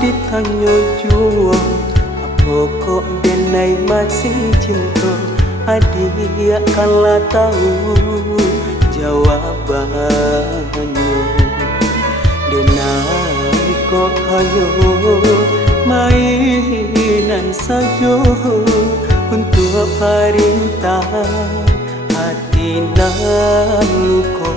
ditanya jua apa kok denai masih cinta, adik kanlah tahu jawabannya. Denai kok hanya mainan saja untuk perintah hati nan luka.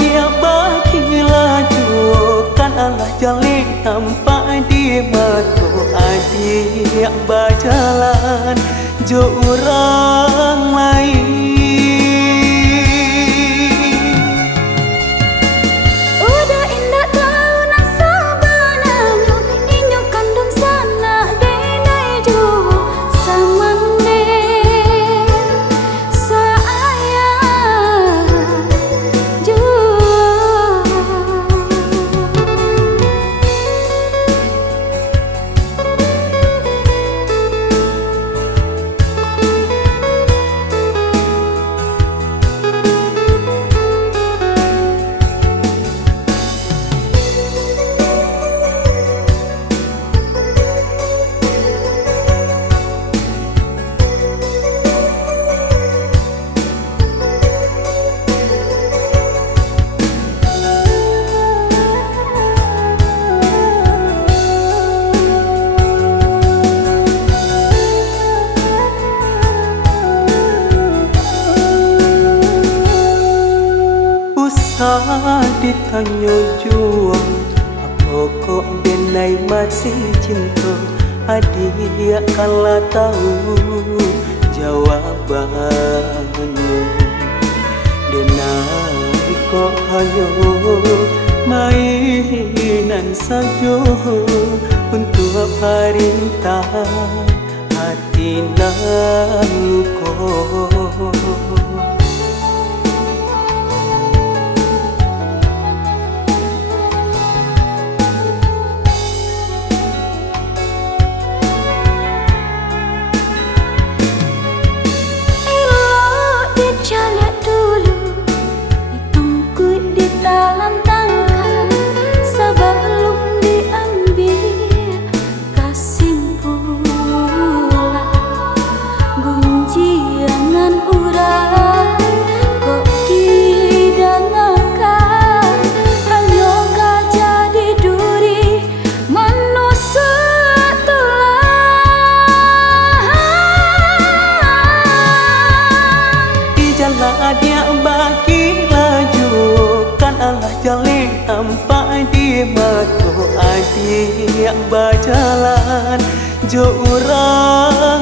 Dia bagi laju kan Allah jalin nampak di mata adik berjalan jo orang lain. Udah indah tahu nak sabanam inyo kandung sana denai jo samande ditanya jua apa kok denai masih cinta, adik kanlah tahu jawabannya. Denai kok hanya mainan saja untuk perintah hati nan luka. Dia bagi laju kan Allah jalin nampak di mata adik berjalan jo orang